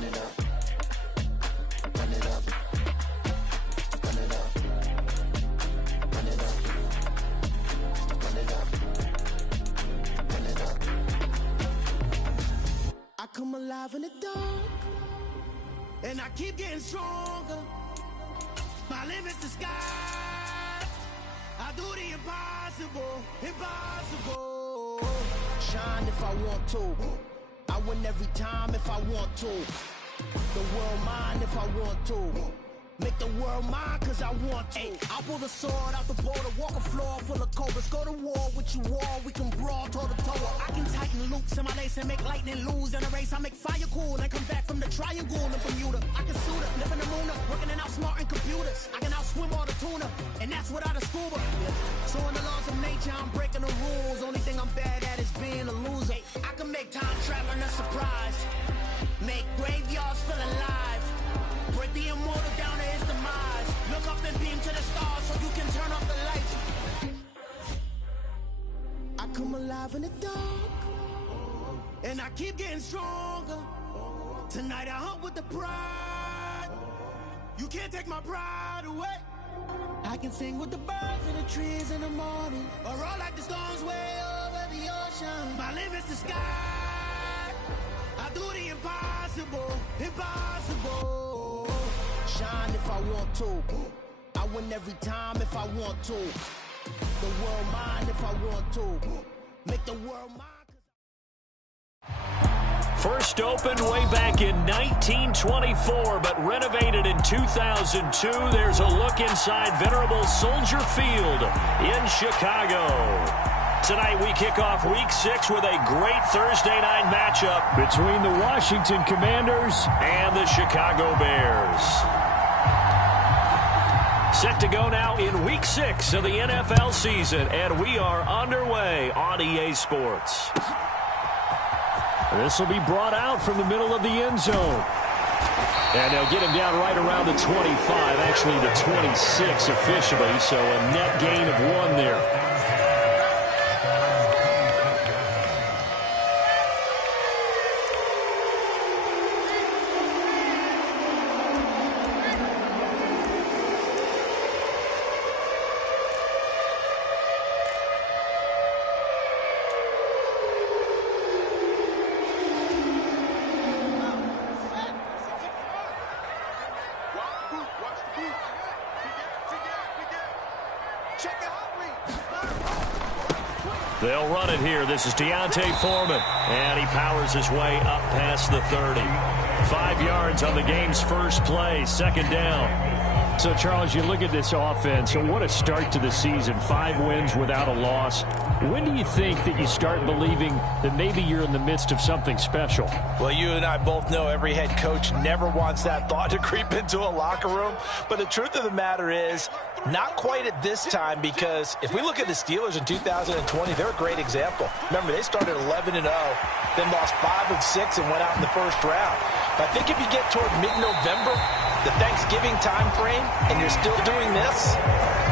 run it up, run it up, run it up, run it up, run it up, run it up. I come alive in the dark, and I keep getting stronger. My limit's the sky. I do the impossible, impossible. Shine if I want to. I win every time if I want to. The world mine if I want to. Make the world mine cause I want to. I pull the sword out the border, walk a floor full of cobras. Go to war with you all, we can brawl toe to toe. I can tighten loops in my lace and make lightning lose in a race. I make fire cool and come back from the triangle and Bermuda. I can suit up, live in the moon, working and outsmarting computers. I can outswim all the tuna, and that's without a scuba. So in the laws of nature, I'm breaking the rules. Only thing I'm bad at is being a loser. I can make time traveling a surprise. Make graveyards feel alive. Break the immortal down to his demise. Look up and beam to the stars so you can turn off the lights. I come alive in the dark, and I keep getting stronger. Tonight I hunt with the pride. You can't take my pride away. I can sing with the birds and the trees in the morning, or roll like the storms way over the ocean. My limit's the sky. I do the impossible, impossible. Shine if I want to. I win every time if I want to. The world mine if I want to. Make the world mine. First opened way back in 1924, but renovated in 2002. There's a look inside venerable Soldier Field in Chicago. Tonight we kick off Week 6 with a great Thursday night matchup between the Washington Commanders and the Chicago Bears. Set to go now in Week 6 of the NFL season, and we are underway on EA Sports. This will be brought out from the middle of the end zone. And they'll get him down right around the 25, actually the 26 officially, so a net gain of 1 there. They'll run it here. This is Deontay Foreman, and he powers his way up past the 30. 5 yards on the game's first play, second down. So, Charles, you look at this offense, and what a start to the season. 5 wins without a loss. When do you think that you start believing that maybe you're in the midst of something special? Well, you and I both know every head coach never wants that thought to creep into a locker room. But the truth of the matter is, not quite at this time, because if we look at the Steelers in 2020, they're a great example. Remember, they started 11-0, then lost 5-6 and went out in the first round. But I think if you get toward mid-November, the Thanksgiving time frame, and you're still doing this,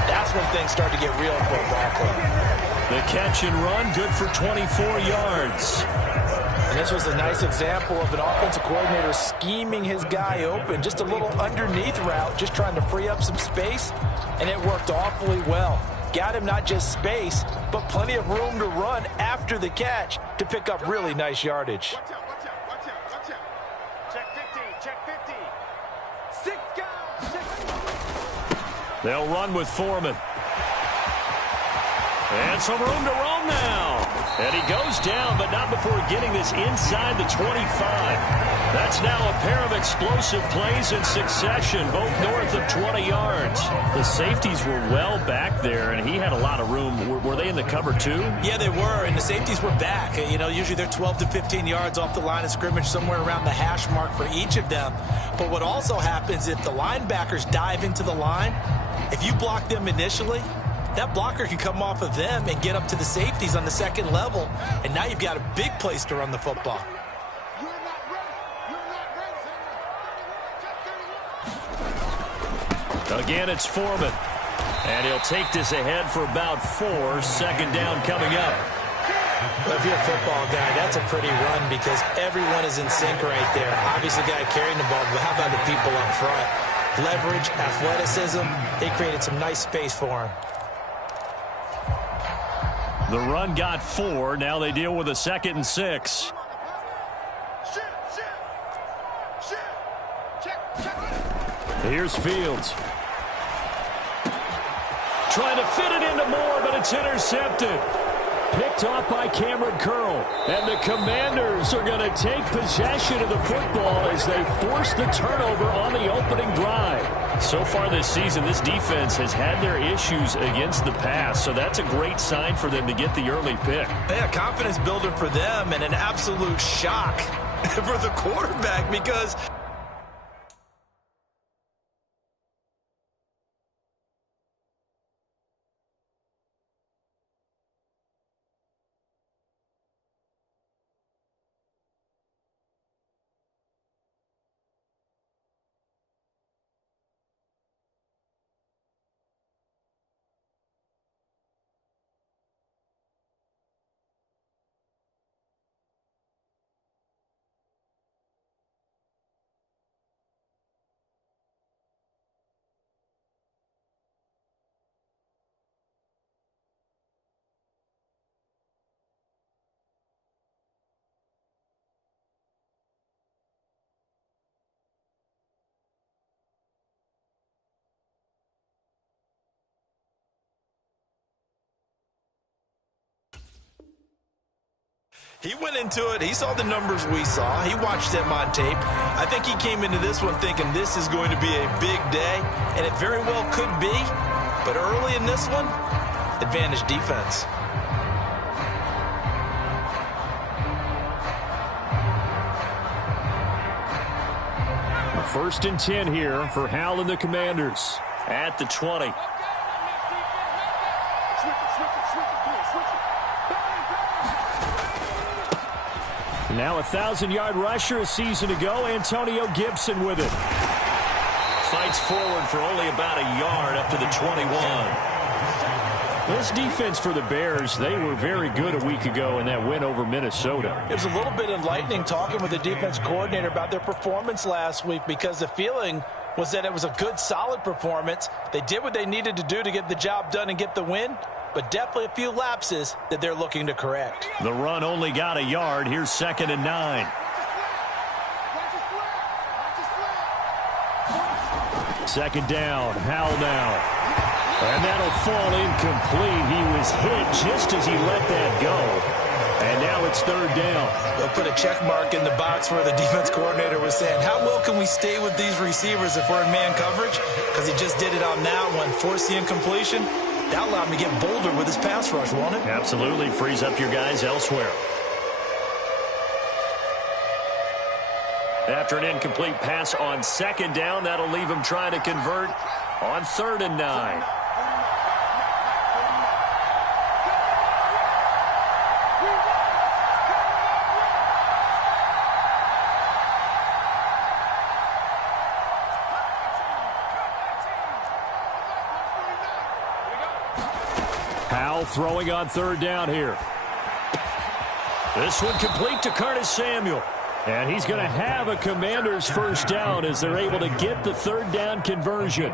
that's when things start to get real for a ball club. The catch and run, good for 24 yards. And this was a nice example of an offensive coordinator scheming his guy open. Just a little underneath route, just trying to free up some space, and it worked awfully well. Got him not just space, but plenty of room to run after the catch to pick up really nice yardage. Watch out. Check 15, check 15. 6 guys. They'll run with Foreman. And some room to roam now. And he goes down, but not before getting this inside the 25. That's now a pair of explosive plays in succession, both north of 20 yards. The safeties were well back there, and he had a lot of room. Were they in the cover too? Yeah, they were, and the safeties were back. You know, usually they're 12 to 15 yards off the line of scrimmage, somewhere around the hash mark for each of them. But what also happens if the linebackers dive into the line, if you block them initially, that blocker can come off of them and get up to the safeties on the second level, and now you've got a big place to run the football. Again, it's Foreman. And he'll take this ahead for about 4. Second down coming up. If you're a football guy, that's a pretty run because everyone is in sync right there. Obviously, the guy carrying the ball, but how about the people up front? Leverage, athleticism, they created some nice space for him. The run got 4. Now they deal with a 2nd and 6. Here's Fields. Trying to fit it into Moore, but it's intercepted. Picked off by Cameron Curl. And the Commanders are going to take possession of the football as they force the turnover on the opening drive. So far this season, this defense has had their issues against the pass, so that's a great sign for them to get the early pick. Yeah, confidence builder for them and an absolute shock for the quarterback because he went into it. He saw the numbers we saw. He watched them on tape. I think he came into this one thinking this is going to be a big day, and it very well could be. But early in this one, advantage defense. First and 10 here for Hal and the Commanders at the 20. Now a 1,000-yard rusher a season ago, Antonio Gibson with it. Fights forward for only about a yard up to the 21. This defense for the Bears, they were very good a week ago in that win over Minnesota. It was a little bit enlightening talking with the defense coordinator about their performance last week because the feeling was that it was a good, solid performance. They did what they needed to do to get the job done and get the win, but definitely a few lapses that they're looking to correct. The run only got a yard. Here's 2nd and 9. Second down. Hal now. And that'll fall incomplete. He was hit just as he let that go. And now it's 3rd down. They'll put a check mark in the box where the defense coordinator was saying, how well can we stay with these receivers if we're in man coverage? Because he just did it on that one. Forced the incompletion. That allowed him to get bolder with his pass rush, won't it? Absolutely. Frees up your guys elsewhere. After an incomplete pass on 2nd down, that'll leave him trying to convert on 3rd and 9. Hal throwing on 3rd down here. This one complete to Curtis Samuel. And he's going to have a Commanders first down as they're able to get the 3rd down conversion.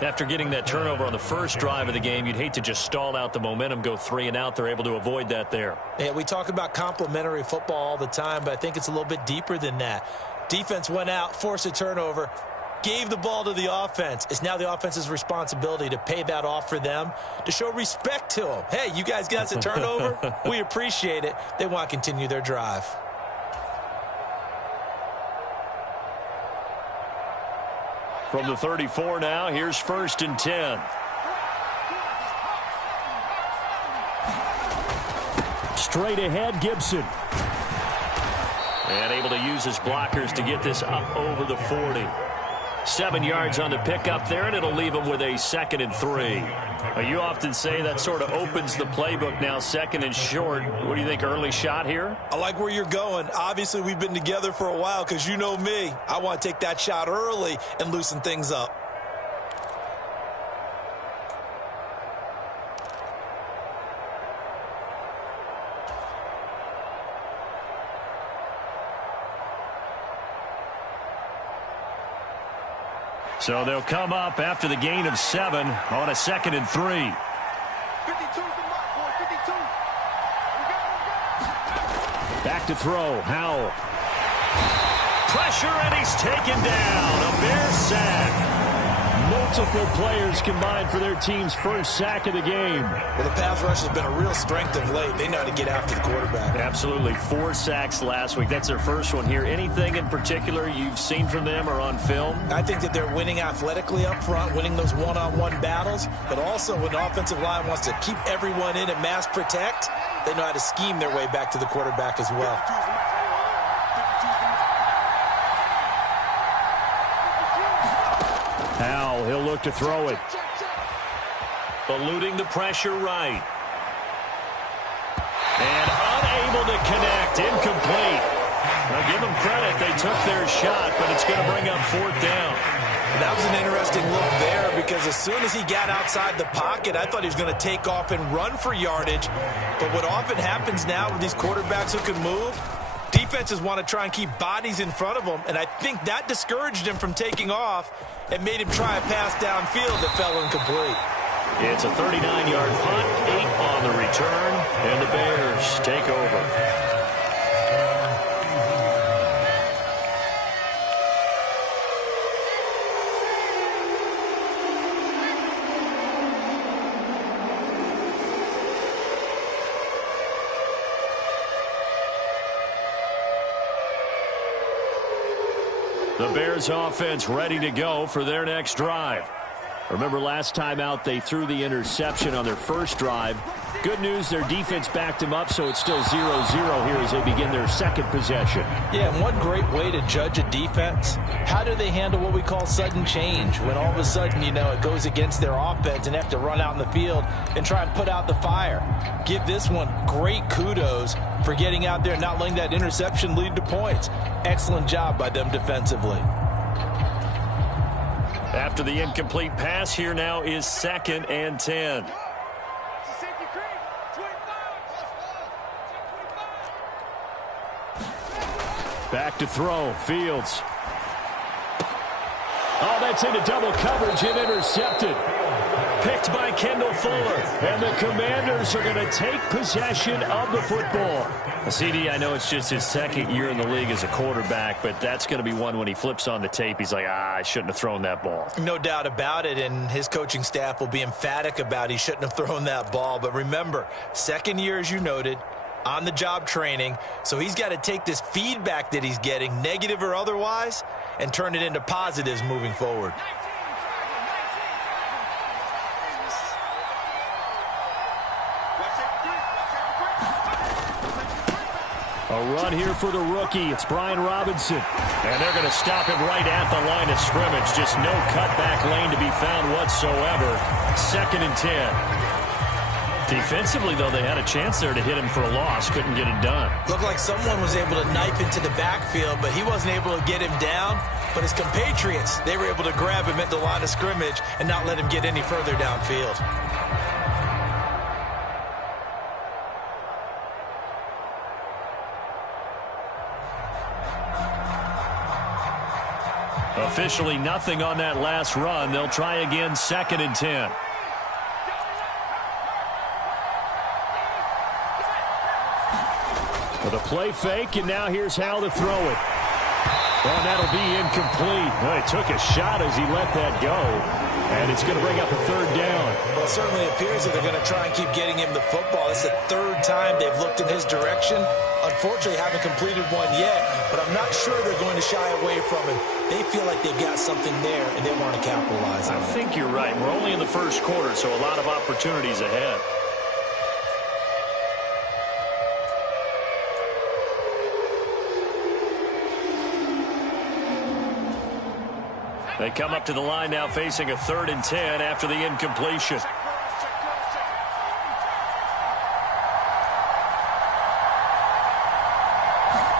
After getting that turnover on the first drive of the game, you'd hate to just stall out the momentum, go 3 and out. They're able to avoid that there. Yeah, we talk about complementary football all the time, but I think it's a little bit deeper than that. Defense went out, forced a turnover, gave the ball to the offense. It's now the offense's responsibility to pay that off for them, to show respect to them. Hey, you guys got us a turnover. We appreciate it. They want to continue their drive. From the 34 now, here's 1st and 10. Straight ahead, Gibson. And able to use his blockers to get this up over the 40. 7 yards on the pickup there, and it'll leave him with a 2nd and 3. You often say that sort of opens the playbook now, 2nd and short. What do you think, early shot here? I like where you're going. Obviously, we've been together for a while because you know me. I want to take that shot early and loosen things up. So they'll come up after the gain of 7 on a 2nd and 3. 52's the mark, boys. 52. Back to throw. Howell. Pressure, and he's taken down. A Bears sack. Multiple players combined for their team's first sack of the game. Well, the pass rush has been a real strength of late. They know how to get after the quarterback. Absolutely. 4 sacks last week. That's their first one here. Anything in particular you've seen from them or on film? I think that they're winning athletically up front, winning those one-on-one battles, but also when the offensive line wants to keep everyone in and mass protect, they know how to scheme their way back to the quarterback as well. Howell, he'll look to throw it. Eluding the pressure right. And unable to connect. Incomplete. Now give them credit. They took their shot, but it's going to bring up 4th down. That was an interesting look there because as soon as he got outside the pocket, I thought he was going to take off and run for yardage. But what often happens now with these quarterbacks who can move, defenses want to try and keep bodies in front of them, and I think that discouraged him from taking off and made him try a pass downfield that fell incomplete. It's a 39-yard punt, 8 on the return, and the Bears take over. The Bears offense ready to go for their next drive. Remember last time out they threw the interception on their first drive. Good news, their defense backed them up, so it's still 0-0 here as they begin their second possession. Yeah, and one great way to judge a defense, how do they handle what we call sudden change? When all of a sudden, you know, it goes against their offense and they have to run out in the field and try and put out the fire. Give this one great kudos for getting out there and not letting that interception lead to points. Excellent job by them defensively. After the incomplete pass, here now is 2nd and 10. Back to throw. Fields. Oh, that's into double coverage and intercepted. Picked by Kendall Fuller. And the Commanders are going to take possession of the football. CD, I know it's just his 2nd year in the league as a quarterback, but that's going to be one when he flips on the tape, he's like, I shouldn't have thrown that ball. No doubt about it, and his coaching staff will be emphatic about he shouldn't have thrown that ball. But remember, 2nd year, as you noted, on-the-job training, so he's got to take this feedback that he's getting, negative or otherwise, and turn it into positives moving forward. A run here for the rookie. It's Brian Robinson. And they're going to stop him right at the line of scrimmage. Just no cutback lane to be found whatsoever. 2nd and 10. Defensively, though, they had a chance there to hit him for a loss. Couldn't get it done. Looked like someone was able to knife into the backfield, but he wasn't able to get him down. But his compatriots, they were able to grab him at the line of scrimmage and not let him get any further downfield. Officially nothing on that last run. They'll try again, 2nd and 10. With a play fake, and now here's how to throw it. Well, that'll be incomplete. Well, he took a shot as he let that go, and it's going to bring up a 3rd down. Well, it certainly appears that they're going to try and keep getting him the football. It's the 3rd time they've looked in his direction. Unfortunately, haven't completed one yet, but I'm not sure they're going to shy away from him. They feel like they've got something there, and they want to capitalize on it. I think you're right. We're only in the first quarter, so a lot of opportunities ahead. They come up to the line now facing a 3rd and 10 after the incompletion.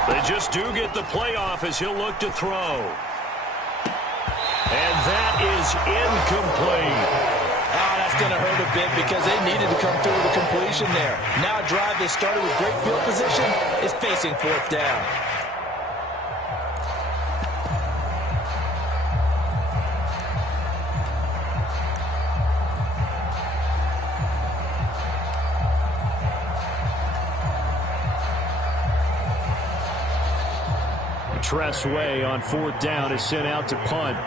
They just do get the playoff as he'll look to throw. And that is incomplete. Oh, that's going to hurt a bit because they needed to come through with a completion there. Now a drive they started with great field position is facing 4th down. Tress Way on 4th down is sent out to punt.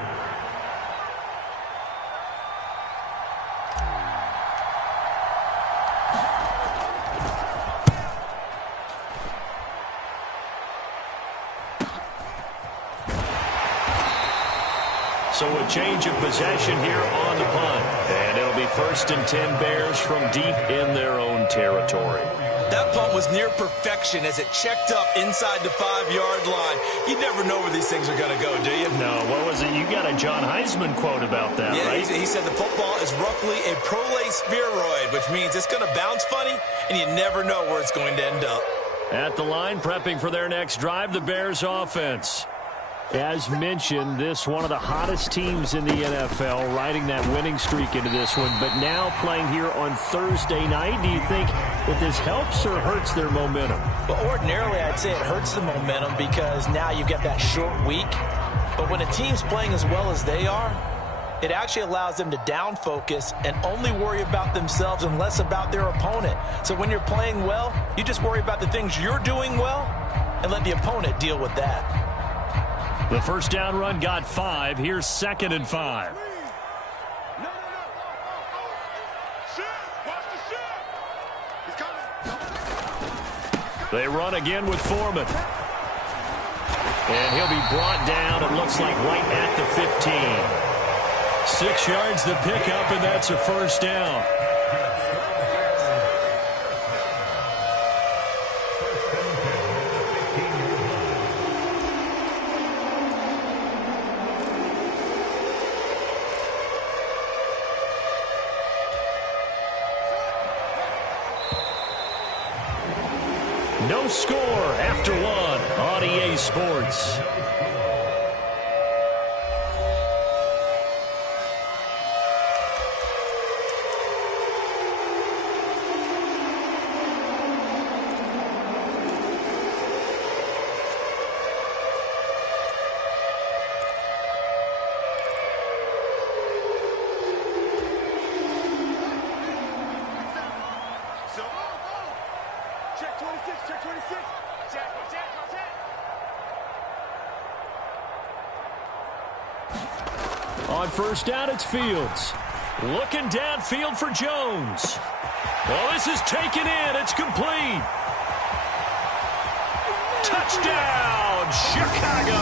So a change of possession here on the punt. And it'll be 1st and 10 Bears from deep in their own territory. That punt was near perfection as it checked up inside the 5-yard line. You never know where these things are going to go, do you? No, what was it? You got a John Heisman quote about that, yeah, right? He said the football is roughly a prolate spheroid, which means it's going to bounce funny, and you never know where it's going to end up. At the line, prepping for their next drive, the Bears offense. As mentioned, this one of the hottest teams in the NFL, riding that winning streak into this one, but now playing here on Thursday night. Do you think that this helps or hurts their momentum? Well, ordinarily, I'd say it hurts the momentum because now you get that short week. But when a team's playing as well as they are, it actually allows them to down focus and only worry about themselves and less about their opponent. So when you're playing well, you just worry about the things you're doing well and let the opponent deal with that. The first down run got 5. Here's 2nd and 5. They run again with Foreman. And he'll be brought down, it looks like, right at the 15. 6 yards to pick up, and that's a first down. No score after 1 on EA Sports. Check 26, check 26. Check. On first down, it's Fields. Looking downfield for Jones. Well, this is taken in. It's complete. Touchdown, Chicago.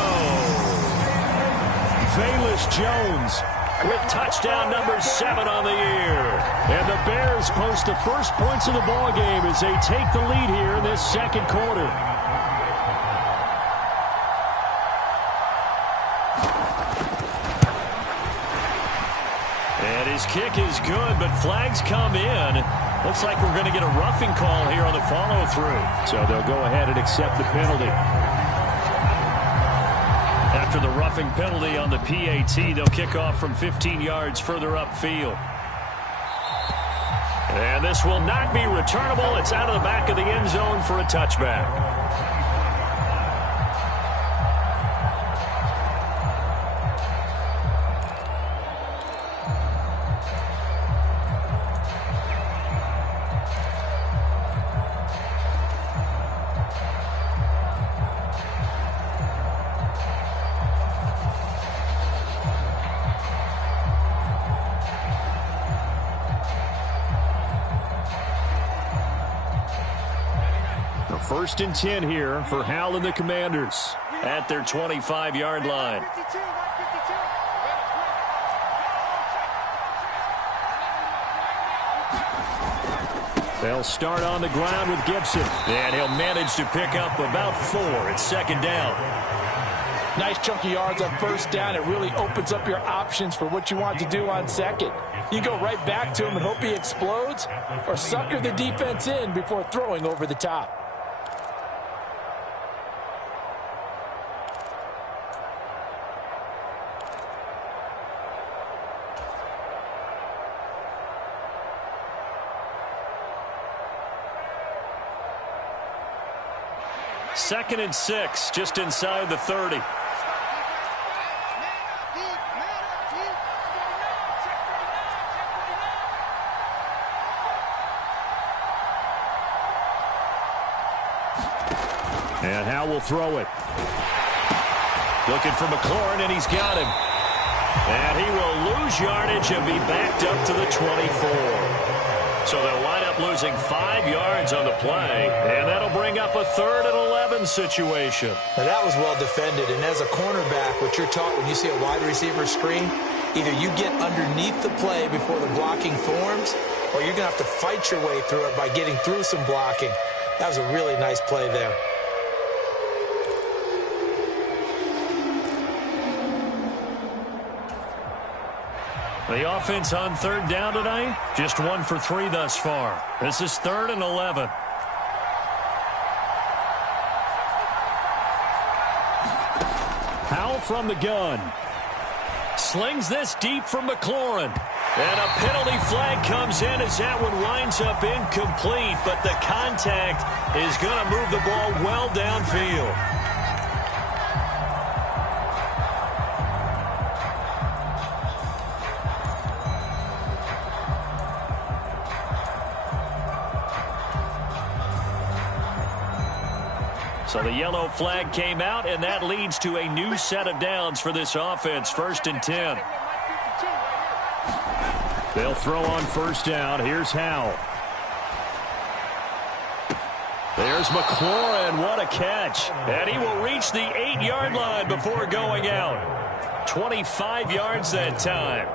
Velus Jones with touchdown number 7 on the year. And the Bears post the first points of the ballgame as they take the lead here in this second quarter. And his kick is good, but flags come in. Looks like we're going to get a roughing call here on the follow-through. So they'll go ahead and accept the penalty. After the roughing penalty on the PAT, they'll kick off from 15 yards further upfield. And this will not be returnable. It's out of the back of the end zone for a touchback. First and 10 here for Hal and the Commanders at their 25-yard line. They'll start on the ground with Gibson, and he'll manage to pick up about 4 at second down. Nice chunky yards on first down. It really opens up your options for what you want to do on second. You go right back to him and hope he explodes, or sucker the defense in before throwing over the top. Second and 6, just inside the 30. And Hal will throw it. Looking for McLaurin, and he's got him. And he will lose yardage and be backed up to the 24. So they'll wind up losing 5 yards on the play, and that'll bring up a 3rd and 11 situation. Now that was well defended, and as a cornerback, what you're taught when you see a wide receiver screen, either you get underneath the play before the blocking forms, or you're going to have to fight your way through it by getting through some blocking. That was a really nice play there. The offense on 3rd down tonight, just 1 for 3 thus far. This is 3rd and 11. Howell from the gun. Slings this deep from McLaurin. And a penalty flag comes in as that one winds up incomplete, but the contact is going to move the ball well downfield. So the yellow flag came out, and that leads to a new set of downs for this offense. 1st and 10. They'll throw on 1st down. Here's Howell. There's McLaurin. What a catch. And he will reach the 8-yard line before going out. 25 yards that time.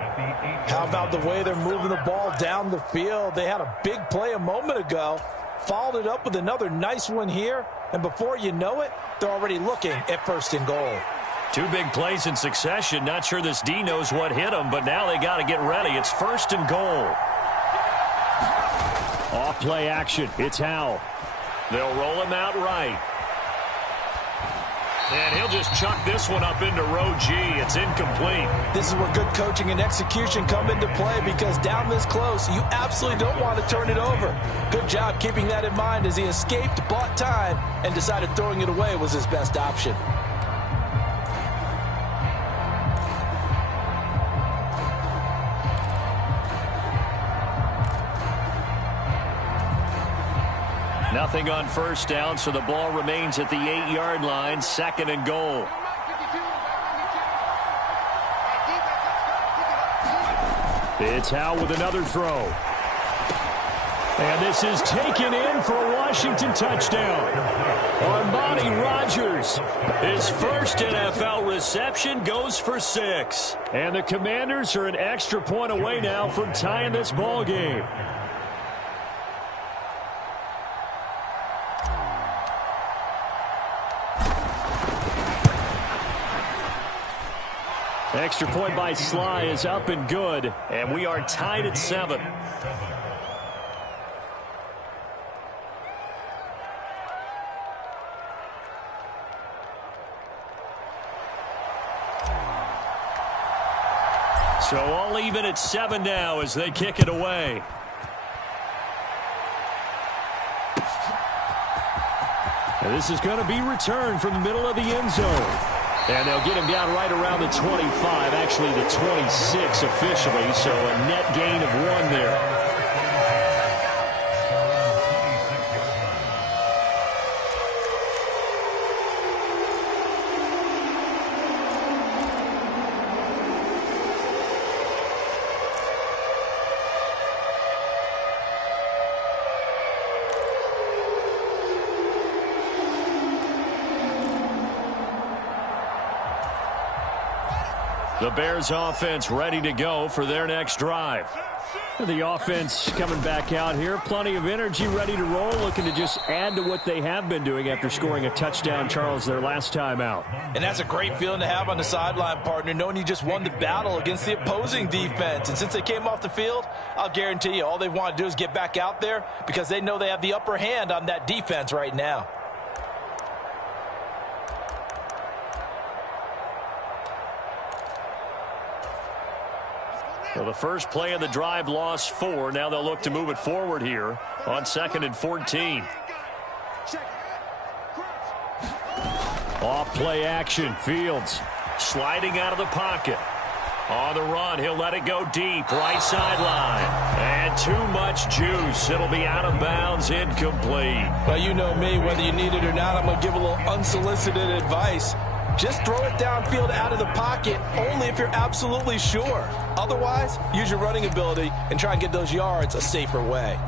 How about the way they're moving the ball down the field? They had a big play a moment ago. Followed it up with another nice one here. And before you know it, they're already looking at 1st and goal. 2 big plays in succession. Not sure this D knows what hit him, but now they got to get ready. It's 1st and goal. Off play action. It's Howell. They'll roll him out right. And he'll just chuck this one up into row G. It's incomplete. This is where good coaching and execution come into play, because down this close, you absolutely don't want to turn it over. Good job keeping that in mind as he escaped, bought time, and decided throwing it away was his best option. Nothing on 1st down, so the ball remains at the 8-yard line. 2nd and goal. It's Howell with another throw. And this is taken in for a Washington touchdown. Armani Rogers, his first NFL reception, goes for 6. And the Commanders are an extra point away now from tying this ball game. Extra point by Sly is up and good, and we are tied at 7. So all even at 7 now as they kick it away. And this is going to be returned from the middle of the end zone. And they'll get him down right around the 25, actually the 26 officially, so a net gain of 1 there. The Bears offense ready to go for their next drive. The offense coming back out here. Plenty of energy, ready to roll, looking to just add to what they have been doing after scoring a touchdown, Charles, their last time out. And that's a great feeling to have on the sideline, partner, knowing you just won the battle against the opposing defense. And since they came off the field, I'll guarantee you all they want to do is get back out there because they know they have the upper hand on that defense right now. Well, the first play of the drive lost 4. Now they'll look to move it forward here on 2nd and 14. Off play action. Fields sliding out of the pocket. On the run, he'll let it go deep. Right sideline. And too much juice. It'll be out of bounds, incomplete. Well, you know me. Whether you need it or not, I'm going to give a little unsolicited advice. Just throw it downfield out of the pocket only if you're absolutely sure. Otherwise, use your running ability and try and get those yards a safer way.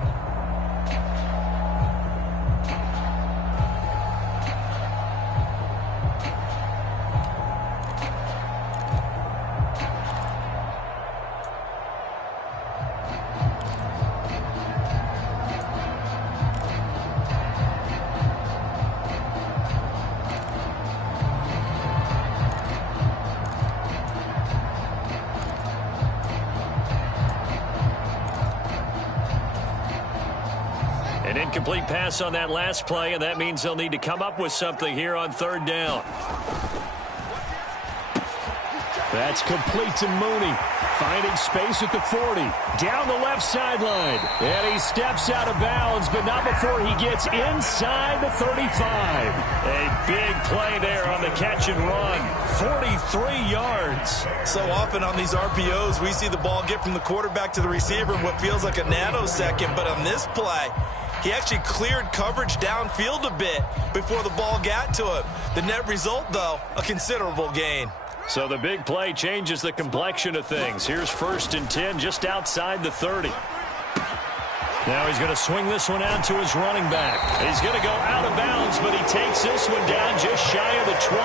An incomplete pass on that last play, and that means they'll need to come up with something here on third down. That's complete to Mooney. Finding space at the 40. Down the left sideline. And he steps out of bounds, but not before he gets inside the 35. A big play there on the catch and run. 43 yards. So often on these RPOs, we see the ball get from the quarterback to the receiver in what feels like a nanosecond. But on this play, he actually cleared coverage downfield a bit before the ball got to him. The net result, though, a considerable gain. So the big play changes the complexion of things. Here's 1st and 10 just outside the 30. Now he's going to swing this one out to his running back. He's going to go out of bounds, but he takes this one down just shy of the 20.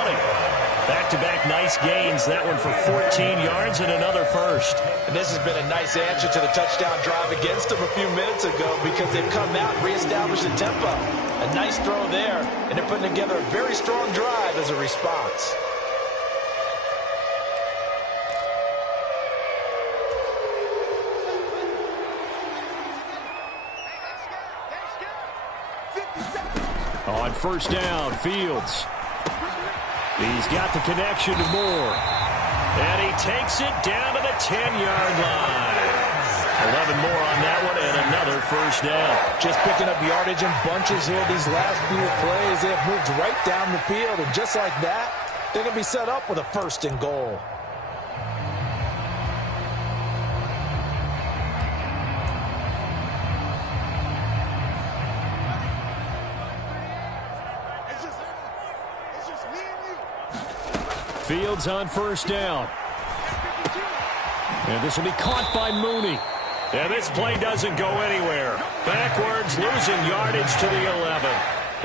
Back-to-back nice gains. That one for 14 yards and another first. And this has been a nice answer to the touchdown drive against them a few minutes ago because they've come out and reestablished the tempo. A nice throw there, and they're putting together a very strong drive as a response. On 1st down, Fields. He's got the connection to Moore. And he takes it down to the 10-yard line. 11 more on that one and another 1st down. Just picking up yardage in bunches here these last few plays. They have moved right down the field, and just like that, they're going to be set up with a 1st and goal. Fields on 1st down. And this will be caught by Mooney. And this play doesn't go anywhere. Backwards, losing yardage to the 11.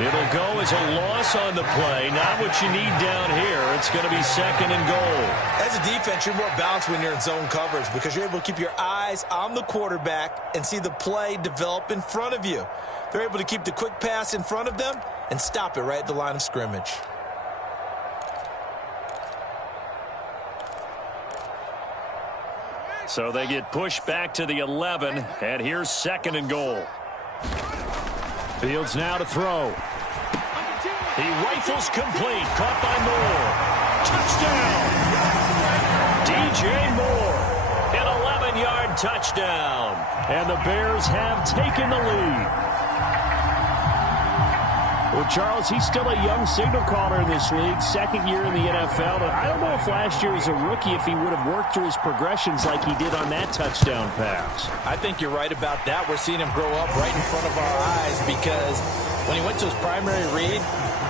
It'll go as a loss on the play. Not what you need down here. It's going to be 2nd and goal. As a defense, you're more balanced when you're in zone coverage because you're able to keep your eyes on the quarterback and see the play develop in front of you. They're able to keep the quick pass in front of them and stop it right at the line of scrimmage. So they get pushed back to the 11, and here's 2nd and goal. Fields now to throw. He rifles complete, caught by Moore. Touchdown! DJ Moore, an 11-yard touchdown. And the Bears have taken the lead. Well, Charles, he's still a young signal caller in this league, 2nd year in the NFL. And I don't know if last year as a rookie, if he would have worked through his progressions like he did on that touchdown pass. I think you're right about that. We're seeing him grow up right in front of our eyes because when he went to his primary read,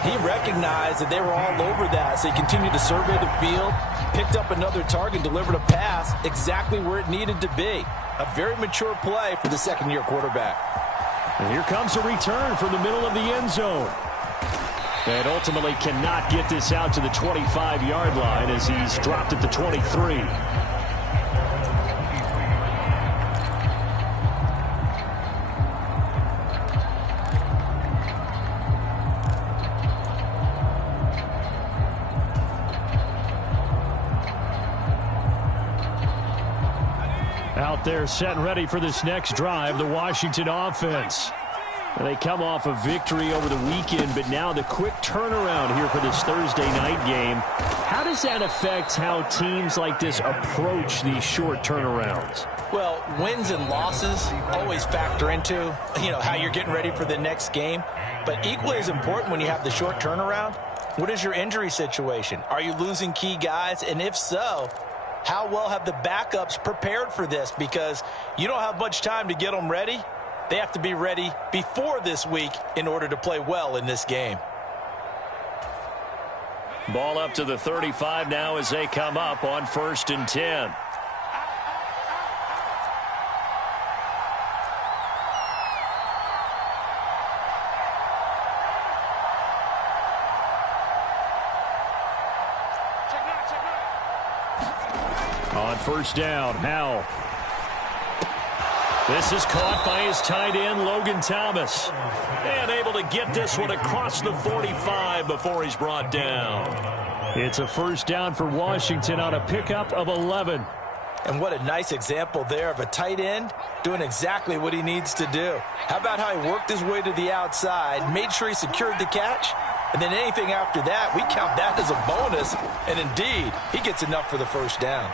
he recognized that they were all over that. So he continued to survey the field, picked up another target, delivered a pass exactly where it needed to be. A very mature play for the 2nd-year quarterback. And here comes a return from the middle of the end zone. And ultimately cannot get this out to the 25-yard line as he's dropped at the 23. Out there set and ready for this next drive, the Washington offense. They come off a victory over the weekend, but now the quick turnaround here for this Thursday night game. How does that affect how teams like this approach these short turnarounds? Well, wins and losses always factor into, how you're getting ready for the next game. But equally as important when you have the short turnaround, what is your injury situation? Are you losing key guys? And if so, how well have the backups prepared for this? Because you don't have much time to get them ready. They have to be ready before this week in order to play well in this game. Ball up to the 35 now as they come up on 1st and 10. On 1st down, Howell. This is caught by his tight end, Logan Thomas. And able to get this one across the 45 before he's brought down. It's a 1st down for Washington on a pickup of 11. And what a nice example there of a tight end doing exactly what he needs to do. How about how he worked his way to the outside, made sure he secured the catch, and then anything after that, we count that as a bonus. And indeed, he gets enough for the 1st down.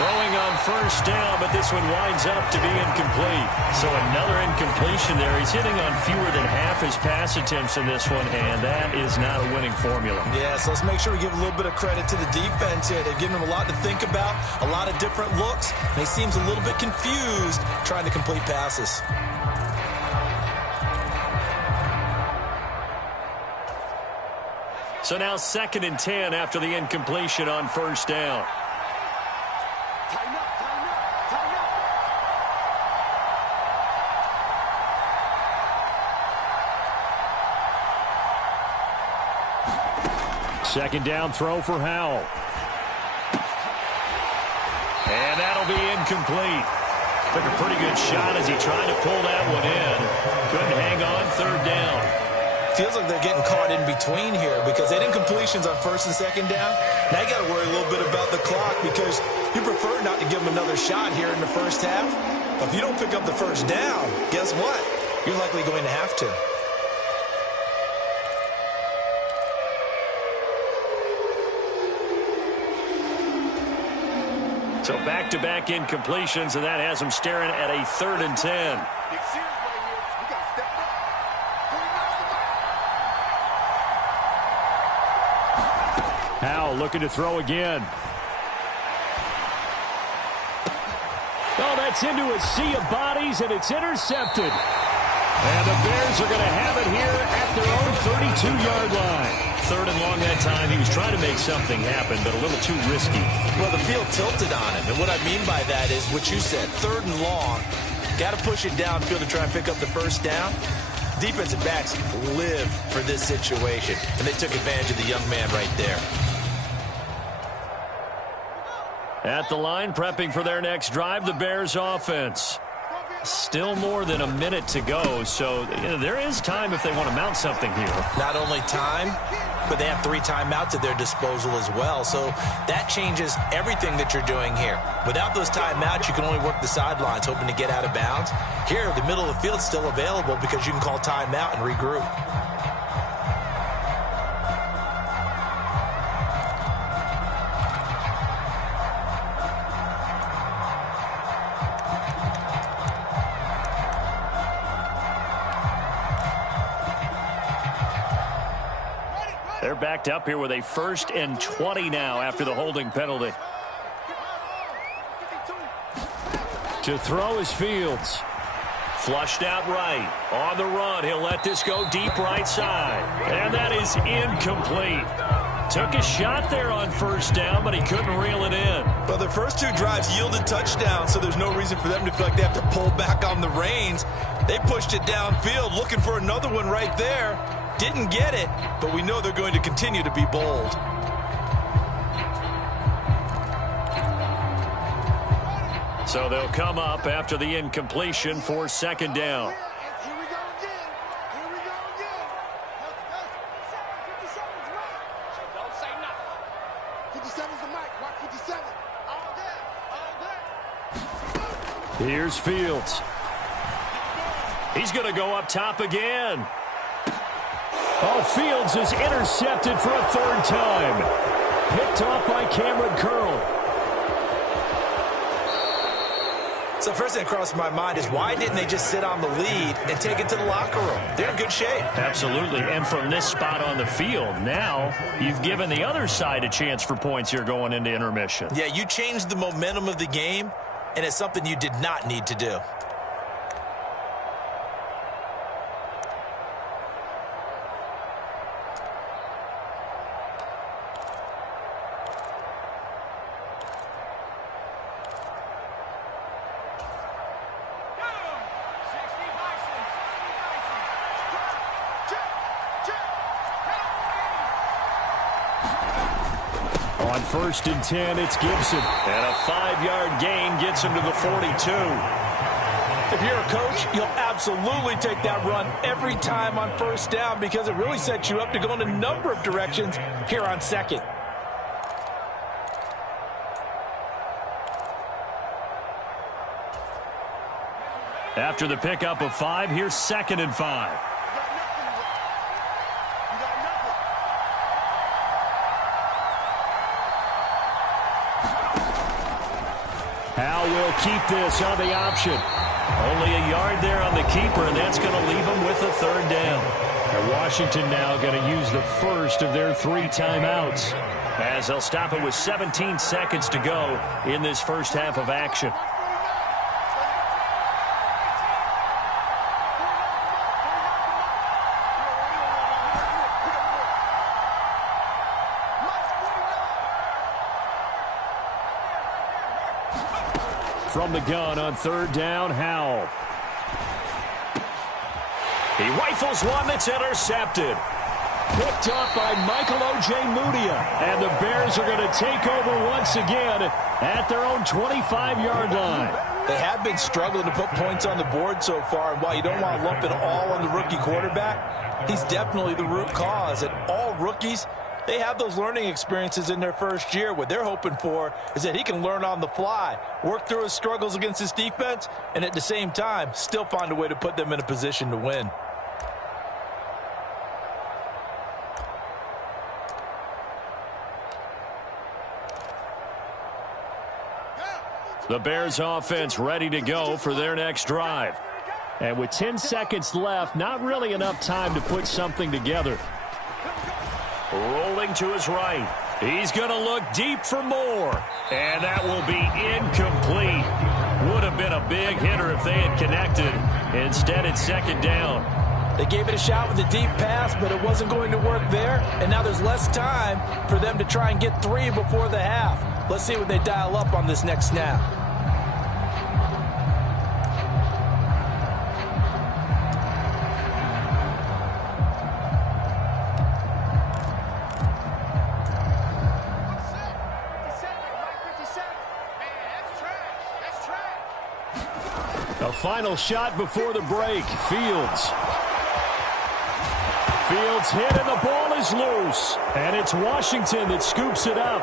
Throwing on 1st down, but this one winds up to be incomplete. So another incompletion there. He's hitting on fewer than half his pass attempts in this one, and that is not a winning formula. Yeah, so let's make sure we give a little bit of credit to the defense here. They've given him a lot to think about, a lot of different looks, and he seems a little bit confused trying to complete passes. So now 2nd and 10 after the incompletion on 1st down. Tighten up, tighten up, tighten up. 2nd down throw for Howell. And that'll be incomplete. Took a pretty good shot as he tried to pull that one in. Couldn't hang on 3rd down. Feels like they're getting caught in between here because they did incompletions on 1st and 2nd down. Now you got to worry a little bit about the clock because you prefer not to give them another shot here in the 1st half. But if you don't pick up the 1st down, guess what? You're likely going to have to. So back-to-back incompletions, and that has him staring at a 3rd and 10. Howell looking to throw again. Oh, that's into a sea of bodies, and it's intercepted. And the Bears are going to have it here at their own 32-yard line. 3rd and long that time. He was trying to make something happen, but a little too risky. Well, the field tilted on him, and what I mean by that is what you said, 3rd and long. Got to push it downfield to try and pick up the 1st down. Defensive backs live for this situation, and they took advantage of the young man right there. At the line, prepping for their next drive, the Bears offense. Still more than a minute to go, so there is time if they want to mount something here. Not only time, but they have 3 timeouts at their disposal as well, so that changes everything that you're doing here. Without those timeouts, you can only work the sidelines, hoping to get out of bounds. Here, the middle of the field is still available because you can call timeout and regroup. They're backed up here with a 1st and 20 now after the holding penalty. To throw is Fields. Flushed out right. On the run, he'll let this go deep right side. And that is incomplete. Took a shot there on 1st down, but he couldn't reel it in. Well, the first 2 drives yielded touchdowns, so there's no reason for them to feel like they have to pull back on the reins. They pushed it downfield, looking for another one right there. Didn't get it, but we know they're going to continue to be bold. So they'll come up after the incompletion for 2nd down. Here we go again. Here we go again. 57's right. Don't say nothing. 57's the mic. Watch 57. All day. All day. Here's Fields. He's going to go up top again. Oh, Fields is intercepted for a 3rd time. Picked off by Cameron Curl. So first thing that crossed my mind is why didn't they just sit on the lead and take it to the locker room? They're in good shape. Absolutely. And from this spot on the field, now you've given the other side a chance for points here going into intermission. Yeah, you changed the momentum of the game, and it's something you did not need to do. On 1st and 10, it's Gibson. And a 5-yard gain gets him to the 42. If you're a coach, you'll absolutely take that run every time on 1st down because it really sets you up to go in a number of directions here on 2nd. After the pickup of 5, here's 2nd and 5. Howell will keep this on the option. Only a yard there on the keeper, and that's going to leave him with a 3rd down. And Washington now going to use the first of their 3 timeouts, as they'll stop it with 17 seconds to go in this first half of action. From the gun on 3rd down, Howell. He rifles one that's intercepted. Picked up by Michael Ojemudia. And the Bears are going to take over once again at their own 25-yard line. They have been struggling to put points on the board so far, and while you don't want to lump it all on the rookie quarterback, he's definitely the root cause. And all rookies, they have those learning experiences in their first year. What they're hoping for is that he can learn on the fly, work through his struggles against his defense, and at the same time, still find a way to put them in a position to win. The Bears offense ready to go for their next drive. And with 10 seconds left, not really enough time to put something together. Rolling to his right. He's going to look deep for more. And that will be incomplete. Would have been a big hitter if they had connected. Instead, it's 2nd down. They gave it a shot with a deep pass, but it wasn't going to work there. And now there's less time for them to try and get 3 before the half. Let's see what they dial up on this next snap. A final shot before the break. Fields hit and the ball is loose. And it's Washington that scoops it up.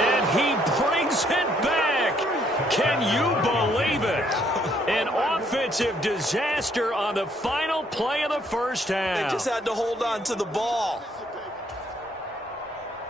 And he brings it back. Can you believe it? An offensive disaster on the final play of the first half. They just had to hold on to the ball.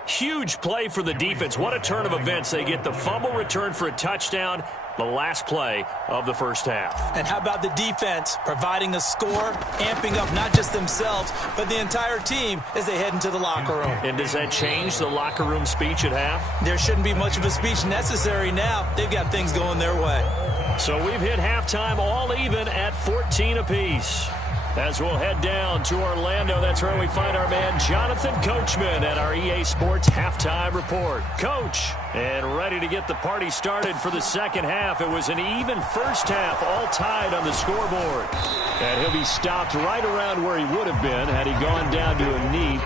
Huge play for the defense. What a turn of events. They get the fumble return for a touchdown, the last play of the first half. And how about the defense providing a score, amping up not just themselves, but the entire team as they head into the locker room. And does that change the locker room speech at half? There shouldn't be much of a speech necessary now. They've got things going their way. So we've hit halftime all even at 14 apiece. As we'll head down to Orlando, that's where we find our man Jonathan Coachman at our EA Sports Halftime Report. Coach, and ready to get the party started for the second half. It was an even first half, all tied on the scoreboard. And he'll be stopped right around where he would have been had he gone down to a knee